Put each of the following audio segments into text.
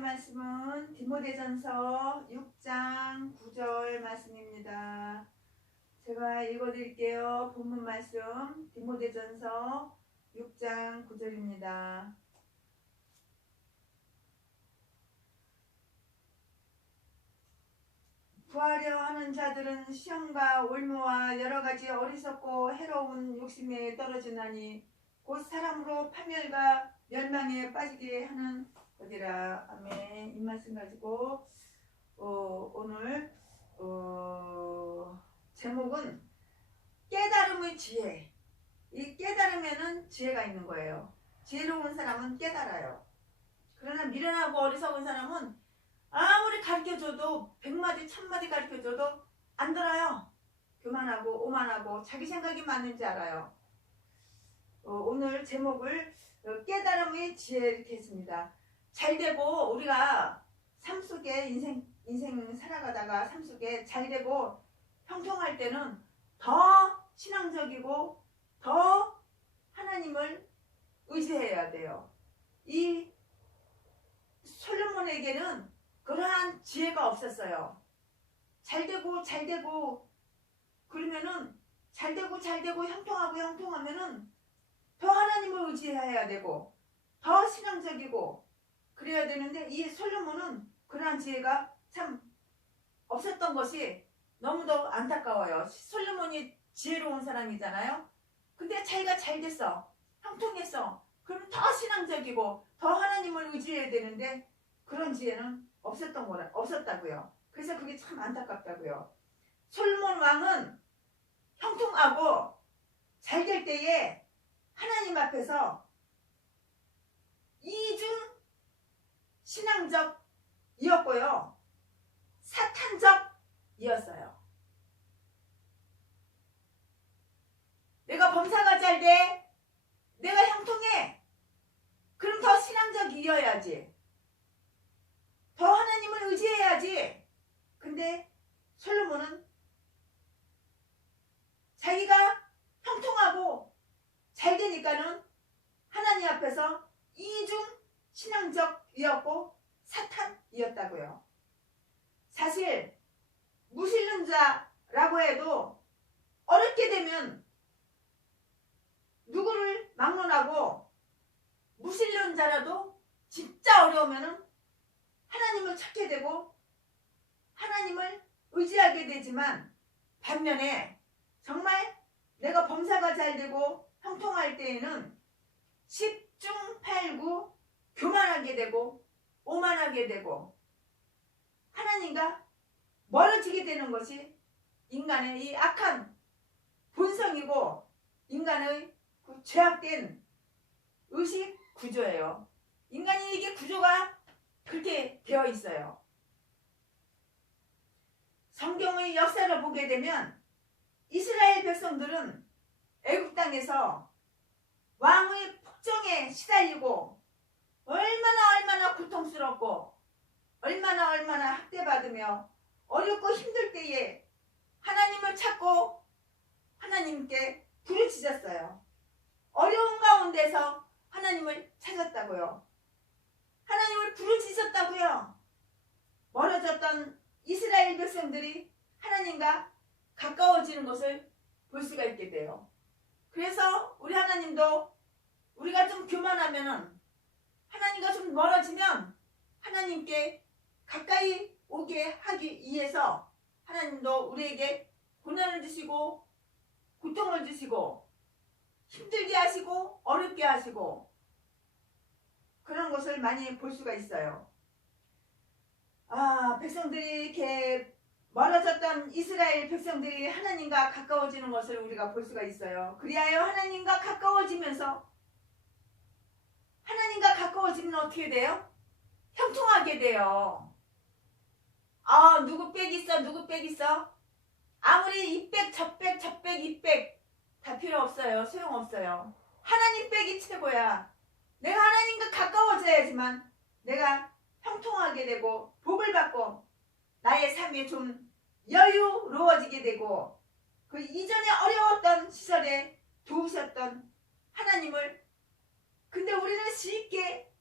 말씀은 디모데전서 6장 9절 말씀입니다. 제가 읽어드릴게요. 본문 말씀 디모데전서 6장 9절입니다. 구하려 하는 자들은 시험과 올무와 여러가지 어리석고 해로운 욕심에 떨어지나니 곧 사람으로 파멸과 멸망에 빠지게 하는 거니라. 아멘. 이 말씀 가지고 오늘 제목은 깨달음의 지혜. 이 깨달으면은 지혜가 있는 거예요. 지혜로운 사람은 깨달아요. 그러나 미련하고 어리석은 사람은 아무리 가르쳐줘도 100마디 1000마디 가르쳐줘도 안 들어요. 교만하고 오만하고 자기 생각이 맞는지 알아요. 오늘 제목을 깨달음의 지혜 이렇게 했습니다. 잘되고 우리가 삶 속에 인생 살아가다가 삶 속에 잘되고 형통할 때는 더 신앙적이고 더 하나님을 의지해야 돼요. 이 솔로몬에게는 그러한 지혜가 없었어요. 잘되고 그러면은 잘되고 형통하면은 더 하나님을 의지해야 되고 더 신앙적이고 그래야 되는데 이 솔로몬은 그러한 지혜가 참 없었던 것이 너무도 안타까워요. 솔로몬이 지혜로운 사람이잖아요. 근데 자기가 잘됐어. 형통했어. 그럼 더 신앙적이고 더 하나님을 의지해야 되는데 그런 지혜는 없었다고요. 그래서 그게 참 안타깝다고요. 솔로몬 왕은 형통하고 잘 될 때에 하나님 앞에서 이중 신앙적이었고요. 사탄적이었어요. 내가 범사가 잘 돼. 내가 형통해. 그럼 더 신앙적이어야지. 더 하나님을 의지해야지. 근데 솔로몬은 자기가 형통하고 잘 되니까는 하나님 앞에서 이중 신앙적이었고 사탄이었다고요. 사실 무신론자라고 해도 어렵게 되면 누구를 막론하고 무신론자라도 진짜 어려우면은 하나님을 찾게 되고 하나님을 의지하게 되지만 반면에 정말 내가 범사가 잘 되고 형통할 때에는 10중 8구 교만하게 되고 오만하게 되고 하나님과 멀어지게 되는 것이 인간의 이 악한 본성이고 인간의 그 죄악된 의식 구조예요. 인간이 이게 구조가 그렇게 되어 있어요. 성경의 역사를 보게 되면 이스라엘 백성들은 애굽 땅에서 왕의 폭정에 시달리고 얼마나 고통스럽고 얼마나 학대받으며 어렵고 힘들 때에 하나님을 찾고 하나님께 부르짖었어요. 어려운 가운데서 하나님을 찾았다고요. 하나님을 부르짖었다고요. 멀어졌던 이스라엘 백성들이 하나님과 가까워지는 것을 볼 수가 있게 돼요. 그래서 우리 하나님도 우리가 좀 교만하면은 하나님과 좀 멀어지면 하나님께 가까이 오게 하기 위해서 하나님도 우리에게 고난을 주시고 고통을 주시고 힘들게 하시고 어렵게 하시고 그런 것을 많이 볼 수가 있어요. 백성들이 이렇게 멀어졌던 이스라엘 백성들이 하나님과 가까워지는 것을 우리가 볼 수가 있어요. 그리하여 하나님과 가까워지면서 하나님과 가까워지면 어떻게 돼요? 형통하게 돼요. 누구 빽 있어? 아무리 이 빽, 저 빽, 이 빽 다 필요 없어요. 소용없어요. 하나님 빽이 최고야. 내가 하나님과 가까워져야지만 내가 형통하게 되고 복을 받고 나의 삶이 좀 여유로워지게 되고 그 이전에 어려웠던 시절에 도우셨던 하나님을 근데 우리는 쉽게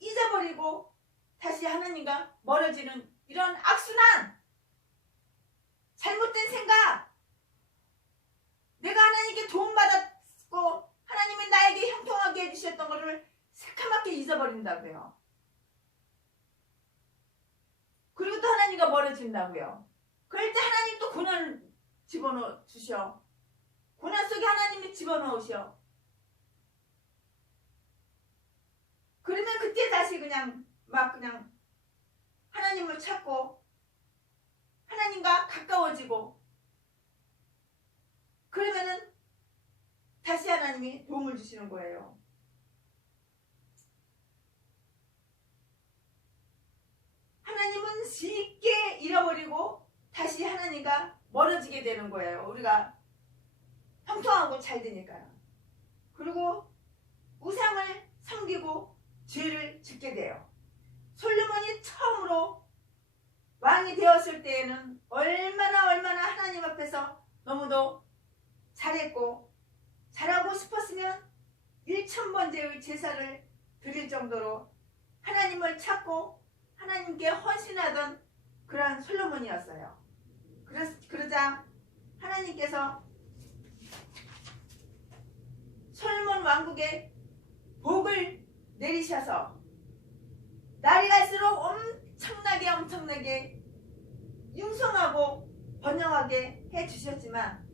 잊어버리고 다시 하나님과 멀어지는 이런 악순환, 잘못된 생각, 내가 하나님께 도움받았고 하나님이 나에게 형통하게 해주셨던 것을 새카맣게 잊어버린다고요. 그리고 또 하나님과 멀어진다고요. 그럴 때 하나님 또 고난 집어넣어 주셔. 고난 속에 하나님이 집어넣으셔. 그러면 그때 다시 그냥 하나님을 찾고 하나님과 가까워지고, 그러면은 다시 하나님이 도움을 주시는 거예요. 하나님은 쉽게 잃어버리고 다시 하나님과 멀어지게 되는 거예요. 우리가 형통하고 잘 되니까요. 그리고 우상을 섬기고 죄를 짓게 돼요. 솔로몬이 처음으로 왕이 되었을 때에는 얼마나 하나님 앞에서 너무도 잘했고, 잘하고 싶었으면 1000번째의 제사를 드릴 정도로 하나님을 찾고 하나님께 헌신하던 그러한 솔로몬이었어요. 그러자 하나님께서 솔로몬 왕국에 복을 내리셔서 날이 갈수록 엄청나게 융성하고 번영하게 해주셨지만,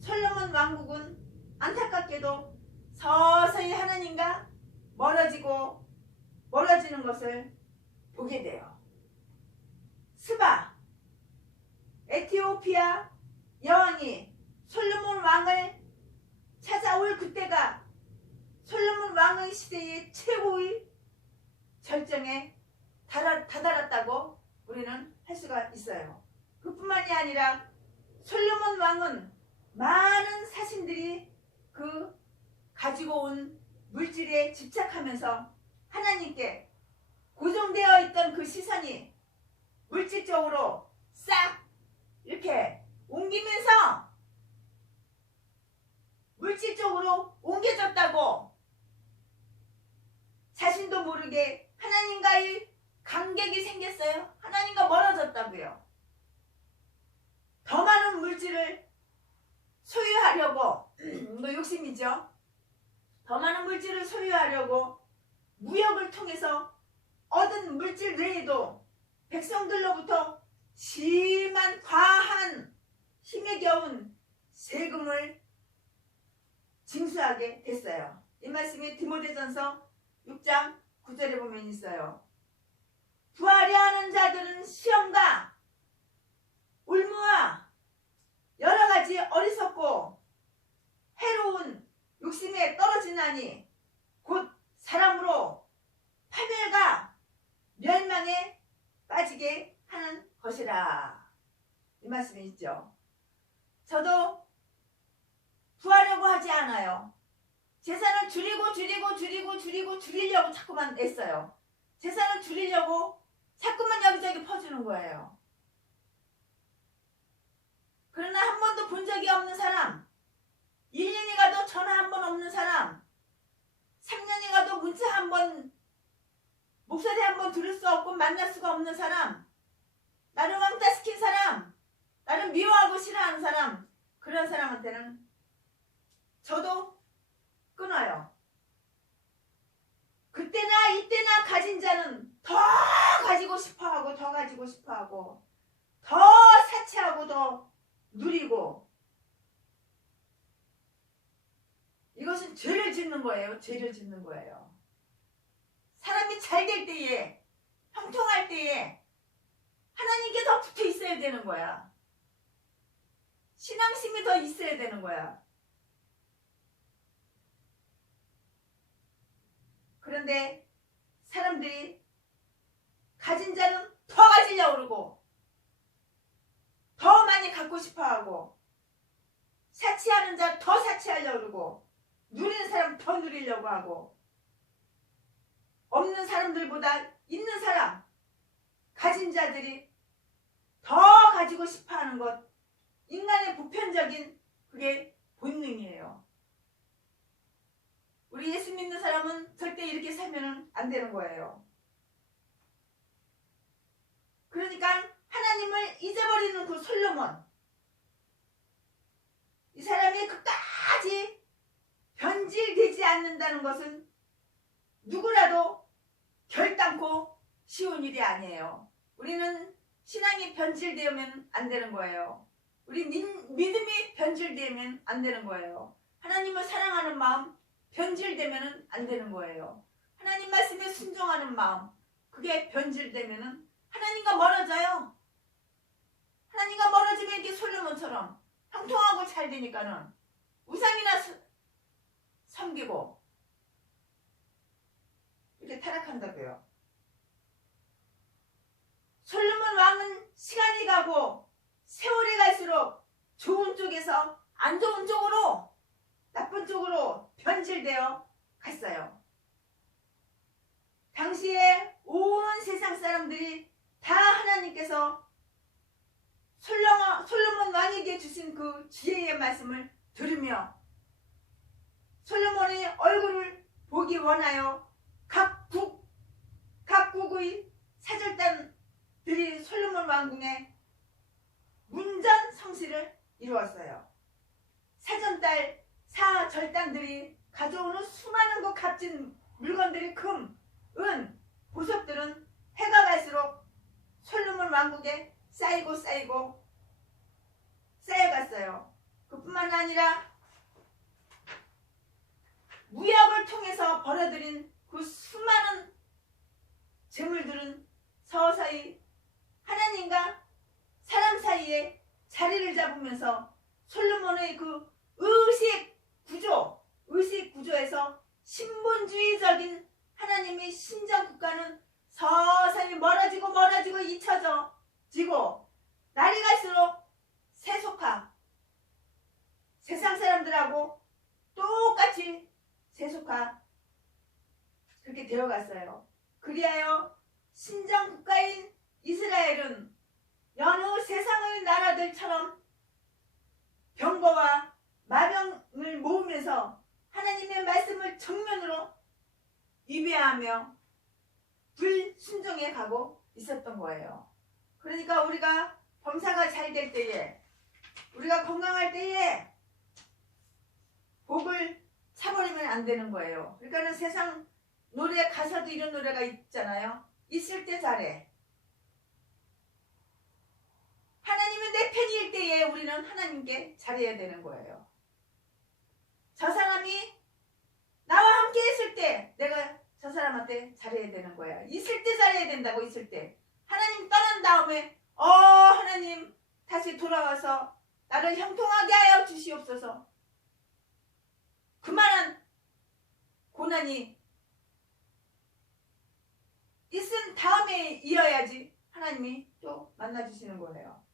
솔로몬 왕국은 안타깝게도 서서히 하나님과 멀어지는 것을 보게 돼요. 스바, 에티오피아 여왕이 솔로몬 왕을 찾아올 그때가 솔로몬 왕의 시대의 최고의 절정에 다다랐다고 우리는 할 수가 있어요. 그뿐만이 아니라 솔로몬 왕은 많은 사신들이 그 가지고 온 물질에 집착하면서 하나님께 고정되어 있던 그 시선이 물질적으로 싹 이렇게 옮기면서 물질적으로 옮겨졌다고, 자신도 모르게 하나님과의 간격이 생겼어요. 하나님과 멀어졌다고요. 더 많은 물질을 소유하려고, 이거 욕심이죠. 더 많은 물질을 소유하려고 무역을 통해서 얻은 물질 외에도 백성들로부터 심한 과한 힘에 겨운 세금을 징수하게 됐어요. 이 말씀이 디모데전서 6장 9절에 보면 있어요. 부하려 하는 자들은 시험과 울무와 여러 가지 어리석고 해로운 욕심에 떨어지나니 곧 사람으로 파멸과 멸망에 빠지게 하는 것이라. 이 말씀이 있죠. 저도 구하려고 하지 않아요. 재산을 줄이려고 자꾸만 애써요. 재산을 줄이려고 자꾸만 여기저기 퍼주는 거예요. 그러나 한 번도 본 적이 없는 사람, 1년이 가도 전화 한 번 없는 사람, 3년이 가도 문자 한 번, 목소리 한 번 들을 수 없고 만날 수가 없는 사람, 나를 왕따시킨 사람, 나를 미워하고 싫어하는 사람, 그런 사람한테는 저도 끊어요. 그때나 이때나 가진 자는 더 가지고 싶어하고 더 가지고 싶어하고 더 사치하고 더 누리고, 이것은 죄를 짓는 거예요. 죄를 짓는 거예요. 사람이 잘 될 때에, 형통할 때에 하나님께 더 붙어 있어야 되는 거야. 신앙심이 더 있어야 되는 거야. 그런데 사람들이 가진 자는 더 가지려고 그러고 더 많이 갖고 싶어하고, 사치하는 자 더 사치하려고 그러고, 누리는 사람 더 누리려고 하고, 없는 사람들보다 있는 사람, 가진 자들이 더 가지고 싶어하는 것, 인간의 보편적인 그게 본능이에요. 우리 예수 믿는 사람은 절대 이렇게 살면 안 되는 거예요. 그러니까 하나님을 잊어버리는 그 솔로몬, 이 사람이 끝까지 변질되지 않는다는 것은 누구라도 결단코 쉬운 일이 아니에요. 우리는 신앙이 변질되면 안 되는 거예요. 우리 믿음이 변질되면 안 되는 거예요. 하나님을 사랑하는 마음 변질되면 안 되는 거예요. 하나님 말씀에 순종하는 마음, 그게 변질되면 하나님과 멀어져요. 하나님과 멀어지면 이렇게 솔로몬처럼 형통하고 잘 되니까는 우상이나 섬기고 이렇게 타락한다고요. 솔로몬 왕은 시간이 가고 세월이 갈수록 좋은 쪽에서 안 좋은 쪽으로, 나쁜 쪽으로 변질되어 갔어요. 당시에 온 세상 사람들이 다 하나님께서 솔로몬 왕에게 주신 그 지혜의 말씀을 들으며 솔로몬의 얼굴을 보기 원하여 각국의 사절단들이 솔로몬 왕궁에 문전성시를 이루었어요. 사절단들이 가져오는 수많은 그 값진 물건들이 금, 은, 보석들은 해가 갈수록 솔로몬 왕국에 쌓여갔어요. 그뿐만 아니라 무역을 통해서 벌어들인 그 수많은 재물들은 서서히 하나님과 사람 사이에 자리를 잡으면서 솔로몬의 그 의식 구조에서 신본주의적인 하나님의 신정국가는 서서히 멀어지고 잊혀지고 날이 갈수록 세상 사람들하고 똑같이 그렇게 되어갔어요. 그리하여 신정국가인 이스라엘은 여느 세상의 나라들처럼 병거와 마병을 모으면서 하나님의 말씀을 정면으로 위배하며 불순종해 가고 있었던 거예요. 그러니까 우리가 범사가 잘 될 때에, 우리가 건강할 때에 복을 차버리면 안 되는 거예요. 그러니까는 세상 노래 가사도 이런 노래가 있잖아요. 있을 때 잘해. 하나님은 내 편일 때에 우리는 하나님께 잘해야 되는 거예요. 저 사람이 나와 함께 있을 때 내가 저 사람한테 잘해야 되는 거야. 있을 때 잘해야 된다고. 있을 때 하나님 떠난 다음에 하나님 다시 돌아와서 나를 형통하게 하여 주시옵소서. 그만한 고난이 있은 다음에 이어야지 하나님이 또 만나주시는 거예요.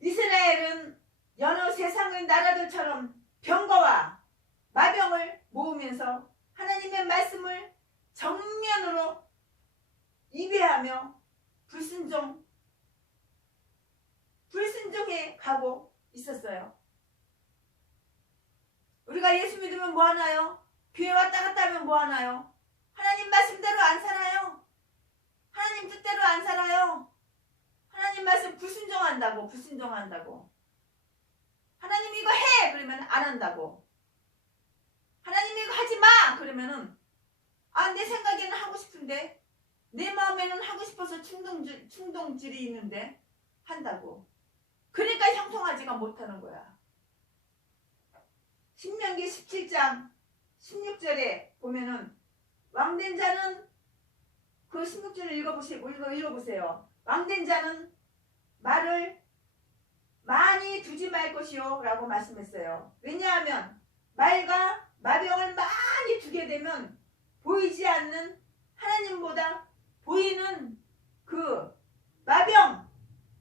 이스라엘은 여느 세상의 나라들처럼 병거와 마병을 모으면서 하나님의 말씀을 정면으로 위배하며 불순종해 가고 있었어요. 우리가 예수 믿으면 뭐 하나요? 교회 왔다 갔다 하면 뭐 하나요? 하나님 말씀대로 안 살아요. 하나님 뜻대로 안 살아요. 하나님 말씀 불순종한다고. 하나님 이거 해! 그러면 안 한다고. 하나님 이거 하지 마! 그러면은 내 생각에는 하고 싶은데 내 마음에는 하고 싶어서 충동질이 있는데 한다고. 그러니까 형통하지가 못하는 거야. 신명기 17장 16절에 보면은 왕된 자는 그 16절을 읽어보세요. 왕된 자는 말을 많이 두지 말 것이요 라고 말씀했어요. 왜냐하면 말과 마병을 많이 두게 되면 보이지 않는 하나님보다 보이는 그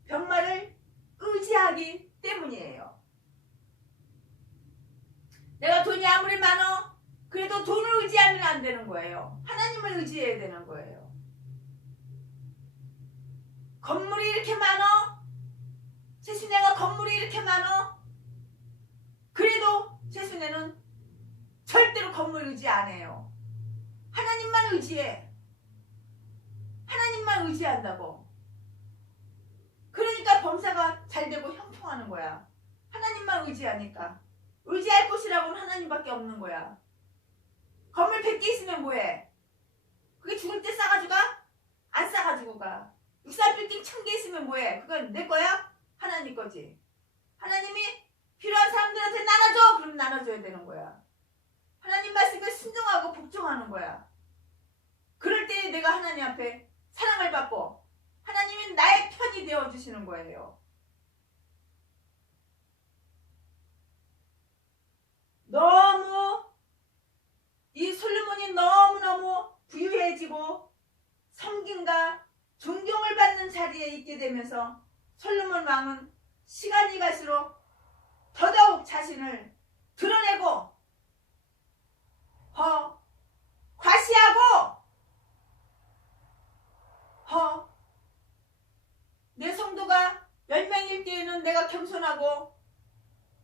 병마를 의지하기 때문이에요. 내가 돈이 아무리 많어 그래도 돈을 의지하면 안 되는 거예요. 하나님을 의지해야 되는 거예요. 건물이 이렇게 많어? 최순애가 건물이 이렇게 많어? 그래도 최순애는 절대로 건물 의지 안 해요. 하나님만 의지해. 하나님만 의지한다고. 그러니까 범사가 잘 되고 형통하는 거야. 하나님만 의지하니까. 의지할 곳이라고는 하나님밖에 없는 거야. 건물 100개 있으면 뭐해? 그게 죽을 때 싸가지고 가? 안 싸가지고 가. 63빌딩 1000개 있으면 뭐해? 그건 내 거야? 하나님 거지. 하나님이 필요한 사람들한테 나눠줘! 그럼 나눠줘야 되는 거야. 하나님 말씀에 순종하고 복종하는 거야. 그럴 때 내가 하나님 앞에 사랑을 받고 하나님이 나의 편이 되어주시는 거예요. 너무 이 솔로몬이 너무너무 부유해지고 섬김과 존경을 받는 자리에 있게 되면서 솔로몬 왕은 시간이 갈수록 더더욱 자신을 드러내고 과시하고 내 성도가 10명일 때에는 내가 겸손하고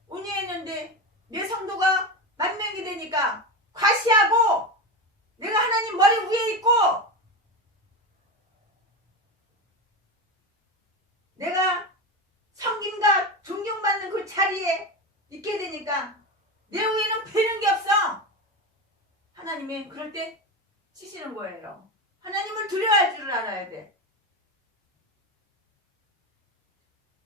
온유했는데 내 성도가 10,000명이 되니까 과시하고 내가 하나님 머리 위에 있고 내가 섬김과 존경받는 그 자리에 있게 되니까 내 위에는 배는 게 없어. 하나님이 그럴 때 치시는 거예요. 하나님을 두려워할 줄을 알아야 돼.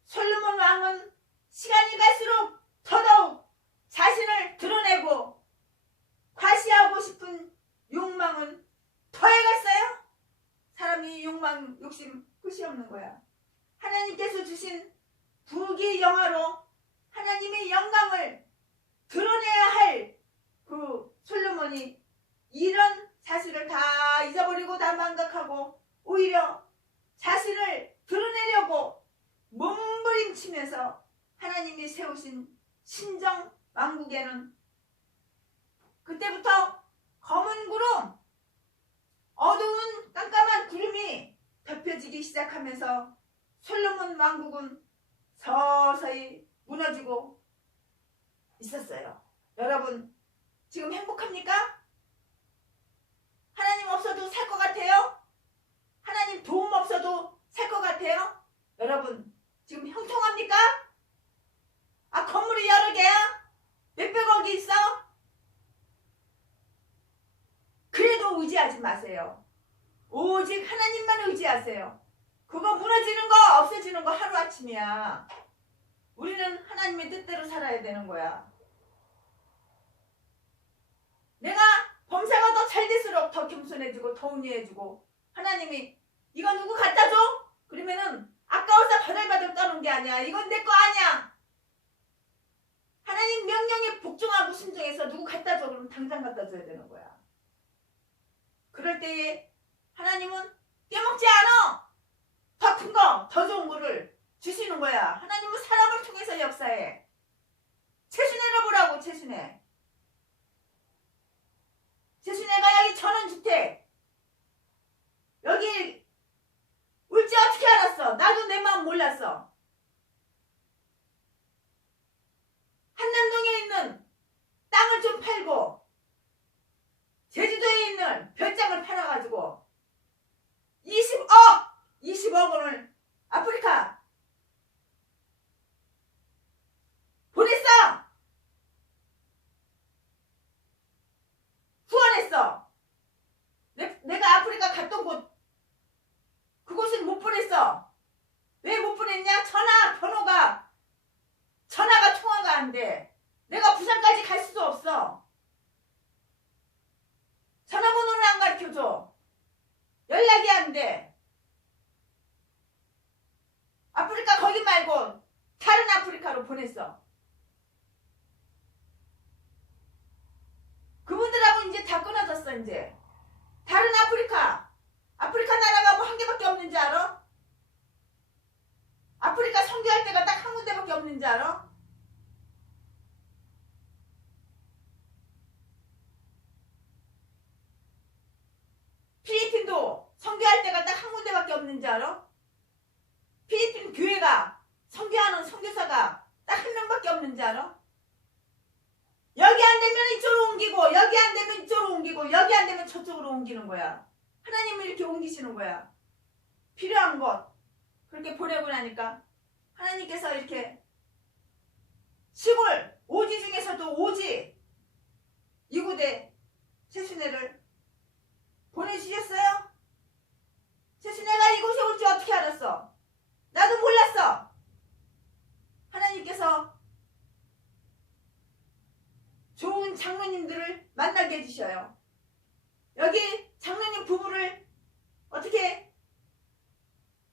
솔로몬 왕은 시간이 갈수록 더더욱 자신을 드러내고 과시하고 싶은 욕망은 더해갔어요. 사람이 욕망, 욕심 끝이 없는 거야. 하나님께서 주신 부귀 영화로 하나님의 영광을 드러내야 할 그 솔로몬이 이런 사실을 다 잊어버리고 다 망각하고 오히려 자신을 드러내려고 몸부림치면서 하나님이 세우신 신정 왕국에는 그때부터 검은 구름, 어두운 깜깜한 구름이 덮여지기 시작하면서 솔로몬 왕국은 서서히 무너지고 있었어요. 여러분 지금 행복합니까? 하나님 없어도 살 것 같아요? 하나님 도움 없어도 살 것 같아요? 여러분 지금 형통합니까? 건물이 여러 개야? 몇백억이 있어? 그래도 의지하지 마세요. 오직 하나님만 의지하세요. 그거 무너지는 거 없어지는 거 하루아침이야. 우리는 하나님의 뜻대로 살아야 되는 거야. 내가 범사가 더 잘 될수록 더 겸손해지고 더 온유해지고 하나님이 이거 누구 갖다 줘? 그러면은 아까워서 바들바들 떠는 게 아니야. 이건 내 거 아니야. 하나님 명령에 복종하고 순종해서 누구 갖다 줘? 그러면 당장 갖다 줘야 되는 거야. 그럴 때에 하나님은 떼먹지 않아. 더 큰 거, 더 좋은 거를 주시는 거야. 하나님은 사람을 통해서 역사해. 최순애를 보라고. 최순애가 여기 전원주택 여기 올지 어떻게 알았어? 나도 내 마음 몰랐어. 한남동에 있는 땅을 좀 팔고 제주도에 있는 별장을 팔아가지고 20억 원을 아프리카 보냈어. 후원했어. 내가 아프리카 갔던 곳 그곳은 못 보냈어. 왜 못 보냈냐? 전화가 통화가 안 돼. 내가 부산까지 갈 수도 없어. 전화번호를 안 가르쳐줘. 연락이 안 돼. 아프리카 거기 말고 다른 아프리카로 보냈어. 그분들하고 이제 다 끊어졌어. 이제 다른 아프리카 나라가 뭐 한 개밖에 없는지 알아? 아프리카 선교할 때가 딱 한 군데밖에 없는지 알아? 필리핀도 선교할 때가 딱 한 군데밖에 없는지 알아? 필리핀 교회가 선교하는 선교사가 딱 한 명밖에 없는지 알아? 여기 안 되면 이쪽으로 옮기고 여기 안 되면 이쪽으로 옮기고 여기 안 되면 저쪽으로 옮기는 거야. 하나님은 이렇게 옮기시는 거야. 필요한 곳 그렇게 보내고 나니까 하나님께서 이렇게 시골 오지 중에서도 오지 이구대 세순애를 보내주셨어요. 세순애가 이곳에 올지 어떻게 알았어? 나도 몰랐어. 하나님께서 좋은 장로님들을 만나게 해주셔요. 여기 장로님 부부를 어떻게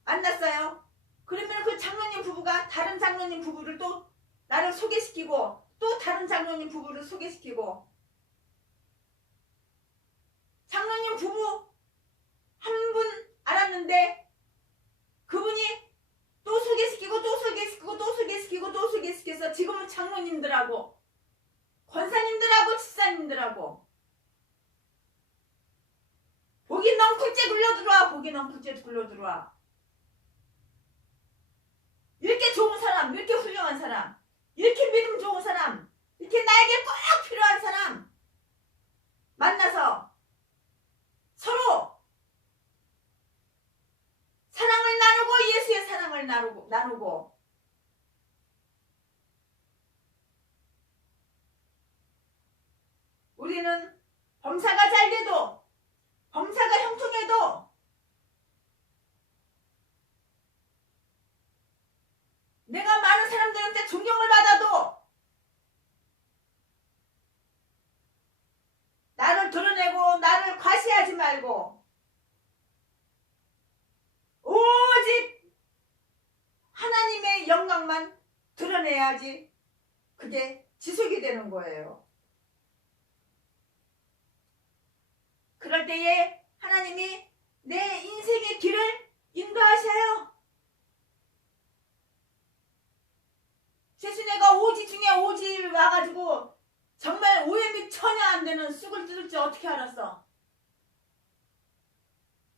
만났어요? 그러면 그 장로님 부부가 다른 장로님 부부를 또 나를 소개시키고 또 다른 장로님 부부를 소개시키고 장로님 부부 한 분 알았는데 그분이 또 소개시키고 또 소개시키고 또 소개시키고 또 소개시켜서 지금은 장로님들하고 권사님들하고 집사님들하고 복이 넝쿨째 굴러들어와. 복이 넝쿨째 굴러들어와. 이렇게 좋은 사람, 이렇게 훌륭한 사람, 이렇게 믿음 좋은 사람, 이렇게 나에게 꼭 필요한 사람 만나서 서로 사랑을 나누고 예수의 사랑을 나누고 우리는 범사가 잘 돼도 범사가 형통해도 내가 많은 사람들한테 존경을 받아도 나를 드러내고 나를 과시하지 말고 오직 하나님의 영광만 드러내야지 그게 지속이 되는 거예요. 그럴 때에 하나님이 내 인생의 길을 인도하셔요. 세순애가 오지 중에 오지 와가지고 정말 오염이 전혀 안 되는 쑥을 뜯을 줄 어떻게 알았어?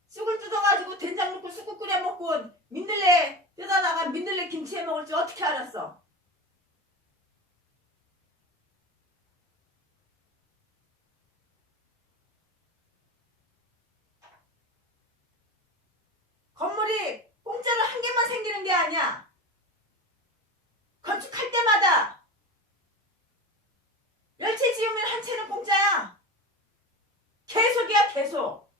쑥을 뜯어가지고 된장 넣고 쑥국 끓여 먹고 민들레 뜯어다가 민들레 김치에 먹을 줄 어떻게 알았어? 건물이 공짜로 한 개만 생기는 게 아니야. 건축할 때마다 멸치 지으면 한 채는 공짜야. 계속이야 계속.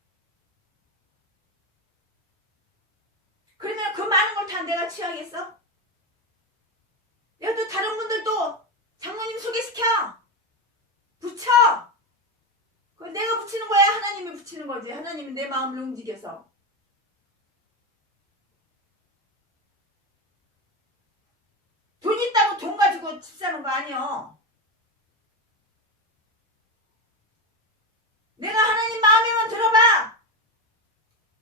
그러면 그 많은 걸 다 내가 취하겠어? 내가 또 다른 분들도 장모님 소개시켜. 붙여. 그걸 내가 붙이는 거야? 하나님이 붙이는 거지. 하나님이 내 마음을 움직여서. 돈 있다고 돈 가지고 집 사는 거 아니여. 내가 하나님 마음에만 들어봐.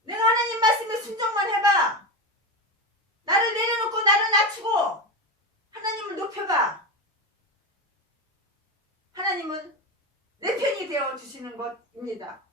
내가 하나님 말씀에 순종만 해봐. 나를 내려놓고 나를 낮추고 하나님을 높여봐. 하나님은 내 편이 되어주시는 것입니다.